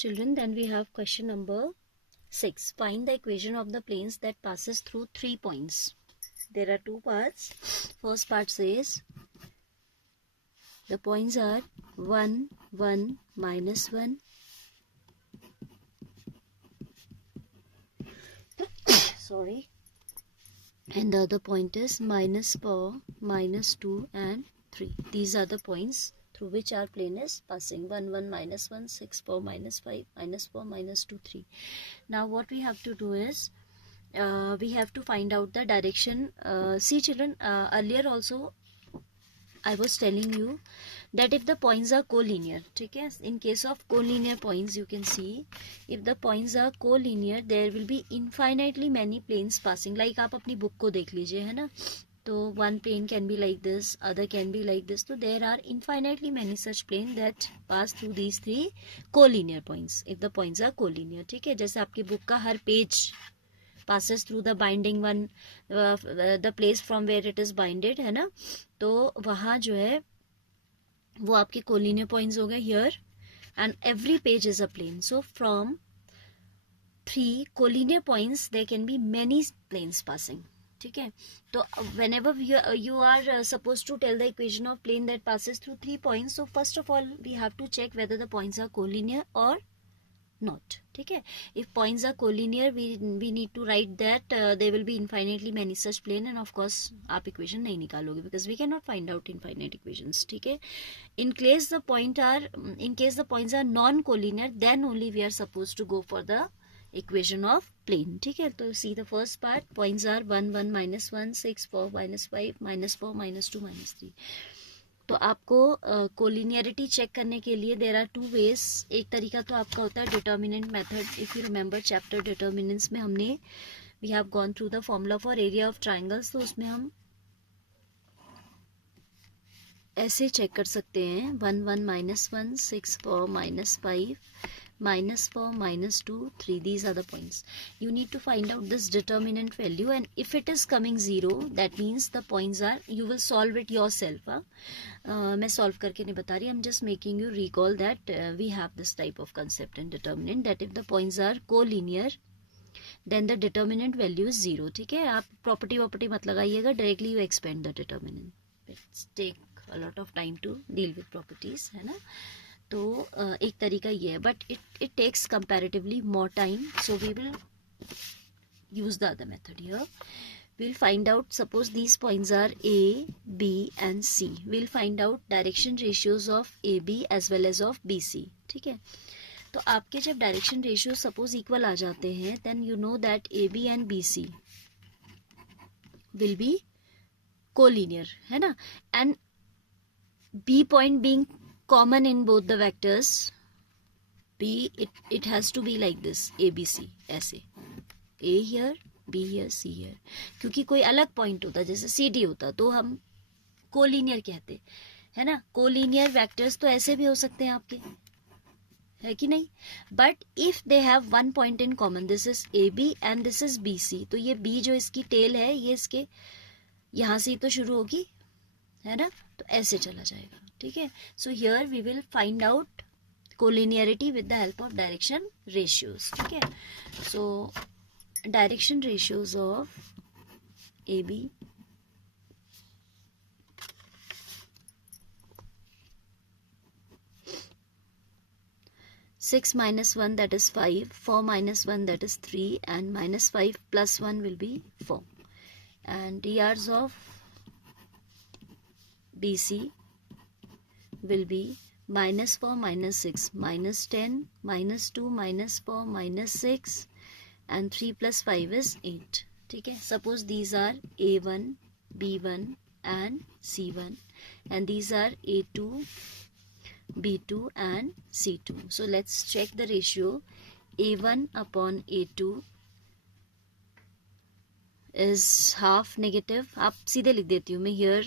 Children, then we have question number 6. Find the equation of the planes that passes through 3 points. There are 2 parts. First part says the points are 1, 1, minus 1. Sorry. And the other point is minus 4, minus 2 and 3. These are the points through which our plane is passing. 1, 1, minus 1, 6, 4, minus 5, minus 4, minus 2, 3. Now what we have to do is, we have to find out the direction. See children, earlier also I was telling you that if the points are collinear, okay, in case of collinear points, you can see if the points are collinear, there will be infinitely many planes passing. Like आप अपनी book को देख लीजिए, है ना? तो one plane can be like this, other can be like this. So there are infinitely many such planes that pass through these 3 collinear points. If the points are collinear, ठीक है? जैसे आपकी book का हर page passes through the binding one, the place from where it is binded, है ना? तो वहाँ जो है वो आपके collinear points हो गए here, and every page is a plane. So from 3 collinear points there can be many planes passing. ठीक है? तो whenever you are supposed to tell the equation of plane that passes through 3 points, so first of all we have to check whether the points are collinear or not. ठीक है? If points are collinear, we need to write that there will be infinitely many such plane, and of course आप equation नहीं निकालोगे because we cannot find out infinite equations. ठीक है? In case the points are non-collinear, then only we are supposed to go for the equation of plane. ठीक है? तो see the first part, points are 1, 1, minus 1, 6, 4, minus 5, minus 4, minus 2, minus 3. तो आपको collinearity check करने के लिए there are 2 veg. एक तरीका तो आपका होता है determinant method. If you remember chapter determinants में हमने we have gone through the formula for area of triangles. तो उसमें हम ऐसे चेक कर सकते हैं 1, 1, minus 1, 6, 4, minus 5, minus 4, minus 2, 3. These are the points. You need to find out this determinant value, and if it is coming 0, that means the points are, you will solve it yourself. मैं solve करके नहीं बता रही, I'm just making you recall that we have this type of concept in determinant, that if the points are collinear, then the determinant value is 0. ठीक है? आप property मत लगाइएगा, directly you expand the determinant. Let's take a lot of time to deal with properties, है ना? तो एक तरीका ये है, but it takes comparatively more time, so we will use the other method here. We'll find out, suppose these points are A, B and C. We'll find out direction ratios of AB as well as of BC. ठीक है? तो आपके जब direction ratios suppose equal आ जाते हैं, then you know that AB and BC will be collinear, है ना? And B point being common in both the vectors, B, it has to be like this, ABC, ऐसे, A here, B here, C here. क्योंकि कोई अलग point होता जैसे CD होता तो हम कोलिनियर कहते, है ना? कोलिनियर वेक्टर्स तो ऐसे भी हो सकते हैं आपके, है कि नहीं? But if they have one point in common, this is AB and this is BC, तो ये B जो इसकी टेल है ये इसके यहाँ से ही तो शुरू होगी, है ना? तो ऐसे चला जाएगा. ठीक है? So here we will find out collinearity with the help of direction ratios. ठीक है? सो direction ratios of AB (6 minus 1 that is 5, 4 minus 1 that is 3 and minus 5 plus 1 will be 4. And DRs of BC will be minus 4, minus 6, minus 10, minus 2, minus 4, minus 6 and 3 plus 5 is 8. ठीक है? Suppose these are A1, B1 and C1 and these are A2, B2 and C2. So let's check the ratio. A1 upon A2 is half negative. आप सीधे लिख देती हूँ मैं here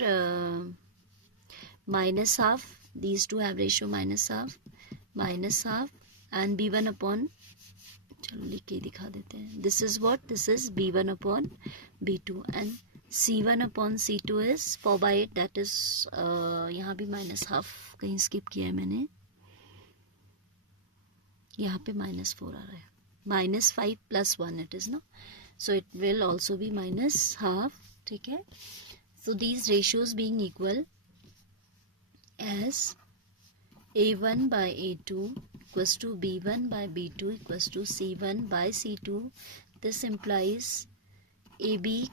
minus half. These two have ratio minus half and B1 upon, चलो लिख के दिखा देते हैं. This is what? This is B1 upon B2 and C1 upon C2 is 4 by 8. That is यहाँ भी minus half कहीं skip किया है मैंने. यहाँ पे -4 आ रहा है, -5 + 1 it is, no? So it will also be -half. ठीक है. So these ratios being equal as A1 by A2 equals to B1 by B2 equals to C1 by C2. This implies AB,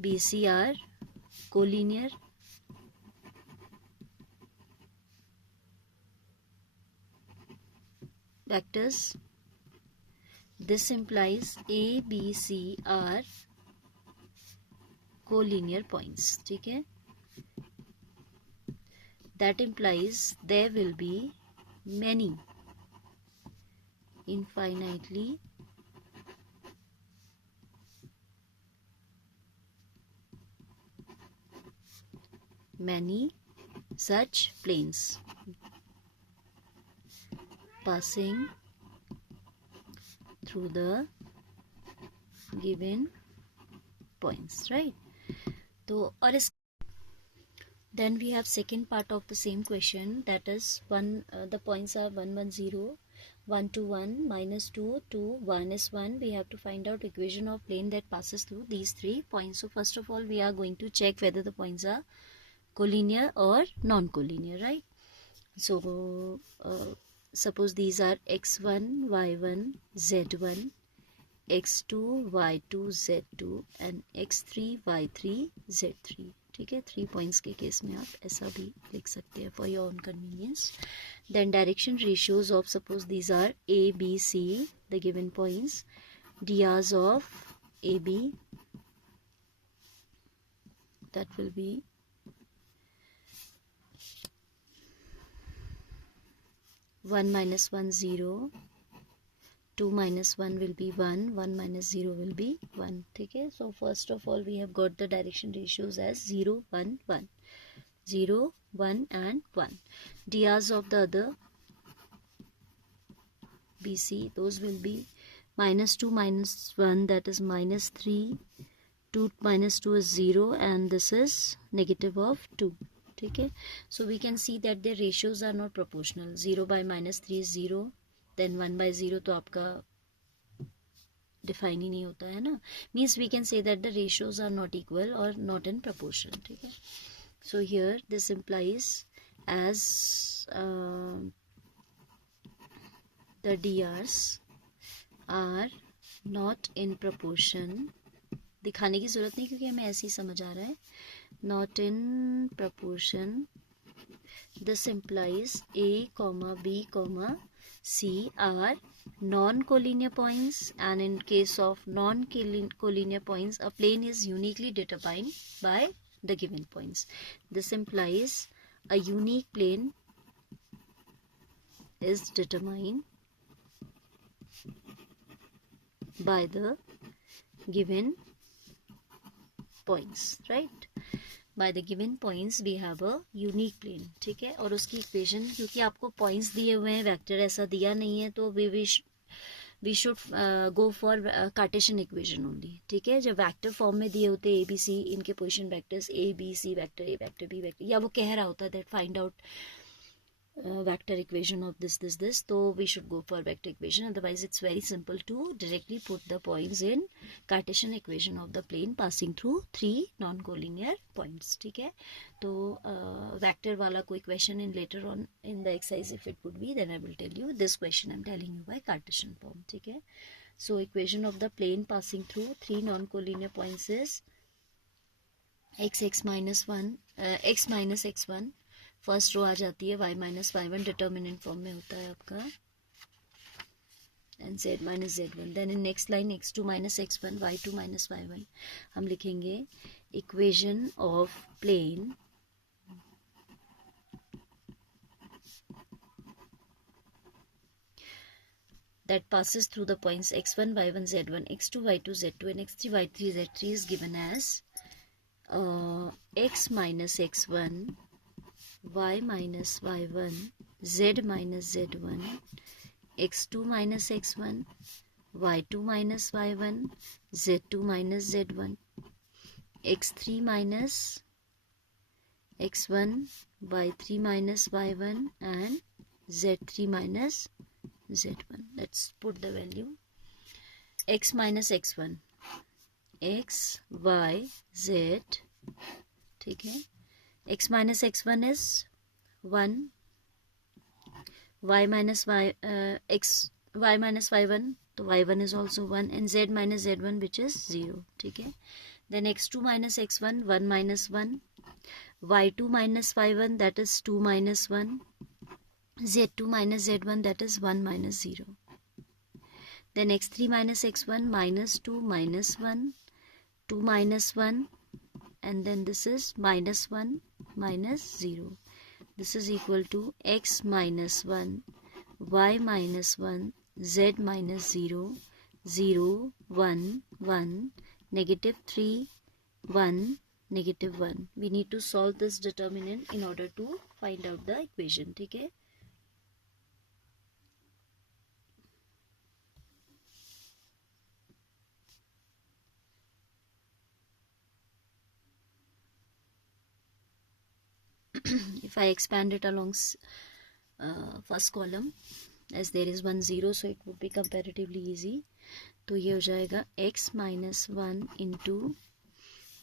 BC are collinear. Vectors. This implies A, B, C are collinear points. ठीक है. That implies there will be many, infinitely many such planes passing through the given points, right? तो और इस then we have second part of the same question, that is the points are 1 1 0, 1 2 1, -2 2 1. We have to find out equation of plane that passes through these 3 points. So first of all we are going to check whether the points are collinear or non-collinear, right? So suppose these are x1 y1 z1, x2 y2 z2 and x3 y3 z3. ठीक है. 3 points के case में आप ऐसा भी लिख सकते हैं for your own convenience. Then direction ratios of suppose these are A B C the given points, drs of AB, that will be 1 - 1 0, 2 - 1 will be 1, 1 - 0 will be 1. ठीक है. So first of all we have got the direction ratios as 0 1 1, 0 1 and 1. drs of the other BC, those will be -2 - 1, that is -3, 2 - 2 is 0 and this is -2. ठीक है. So we can see that their ratios are not proportional. 0 by -3 is 0, then 1 by 0 तो आपका define ही नहीं होता है ना. Means we can say that the ratios are not equal और not in proportion. ठीक है. So here this implies as the DRs are not in proportion. दिखाने की जरूरत नहीं क्योंकि हमें ऐसे ही समझ आ रहा है. Not in proportion. This implies A, B, C are non-collinear points, and in case of non-collinear points a plane is uniquely determined by the given points. This implies a unique plane is determined by the given points, right? By the given points we have a unique plane. ठीक है. और उसकी equation, क्योंकि आपको points दिए हुए हैं, vector ऐसा दिया नहीं है, तो we should go for Cartesian equation only. ठीक है. जब वेक्टर फॉर्म में दिए होते हैं ABC, इनके position vectors A B C vector A vector B vector, या वो कह रहा होता है that find out vector equation of this, so we should go for vector equation. Otherwise it's very simple to directly put the points in Cartesian equation of the plane passing through 3 non-collinear points. ठीक है. तो vector वाला कोई question in later on in the exercise if it would be, then I will tell you. This question I'm telling you by Cartesian form. ठीक है. So equation of the plane passing through 3 non-collinear points is x minus x1. First row आ जाती है y - y1, determinant form में होता है आपका, and z - z1. Then in next line x2 - x1, y2 - y1 हम लिखेंगे equation of plane that passes through the points x1 y1 z1, x2 y2 z2 and x3 y3 z3 is given as x minus x1, y minus y1, z minus z1, x2 minus x1, y2 minus y1, z2 minus z1, x3 minus x1, y3 minus y1 and z3 minus z1. Let's put the value. X minus x1, x, y, z. ठीक है. X minus x1 is 1. Y minus y, y minus y1, तो y1 is also 1, and z minus z1 which is 0. ठीक है. Then x2 minus x1, 1 minus 1. y2 minus y1, that is 2 minus 1. z2 minus z1, that is 1 minus 0. Then x3 minus x1, minus 2 minus 1, 2 minus 1, and then this is minus 1 minus 0. This is equal to x minus 1, y minus 1, z minus 0, 0, 1, 1, negative 3, 1, negative 1. We need to solve this determinant in order to find out the equation. ठीक है. If I expand it along first column, as there is 1 0, so it would be comparatively easy. तो ये हो जाएगा x minus 1 into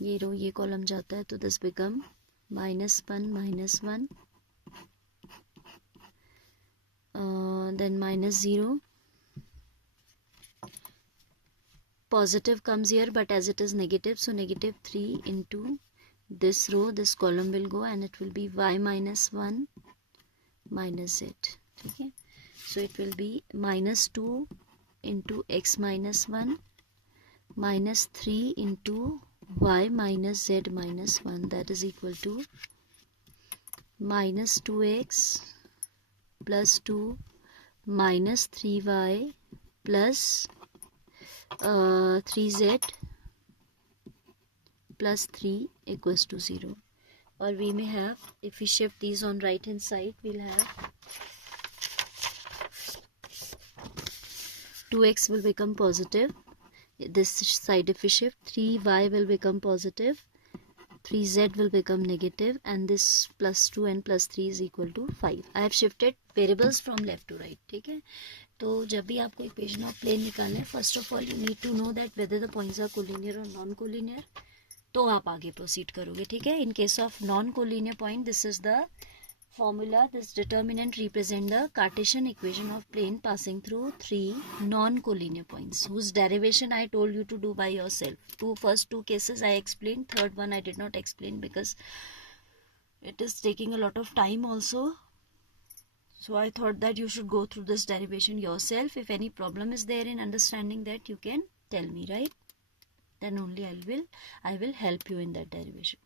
ये रो ये column जाता है, तो this become minus 1 minus 1, then minus 0. Positive comes here, but as it is negative, so negative 3 into this row, this column will go, and it will be y minus 1 minus z. Okay, so it will be minus 2 into x minus 1 minus 3 into y minus z minus 1, that is equal to minus 2x plus 2 minus 3y plus 3z plus 3 equals to 0. Or we may have, if we shift these on right hand side, we'll have 2x will become positive. This side if we shift, 3y will become positive, 3z will become negative, and this plus 2 and plus 3 is equal to 5. I have shifted variables from left to right. ठीक है. तो जब भी आपको equation of plane निकालना है, first of all you need to know that whether the points are collinear और non collinear, तो आप आगे प्रोसीड करोगे. ठीक है. In case of non collinear point, this is the formula. This determinant represent the Cartesian equation of plane passing through 3 non-collinear points, whose derivation I told you to do by yourself. First two cases I explained, third one I did not explain because it is taking a lot of time also. So I thought that you should go through this derivation yourself. If any problem is there in understanding that, you can tell me, right? Then only I will help you in that derivation.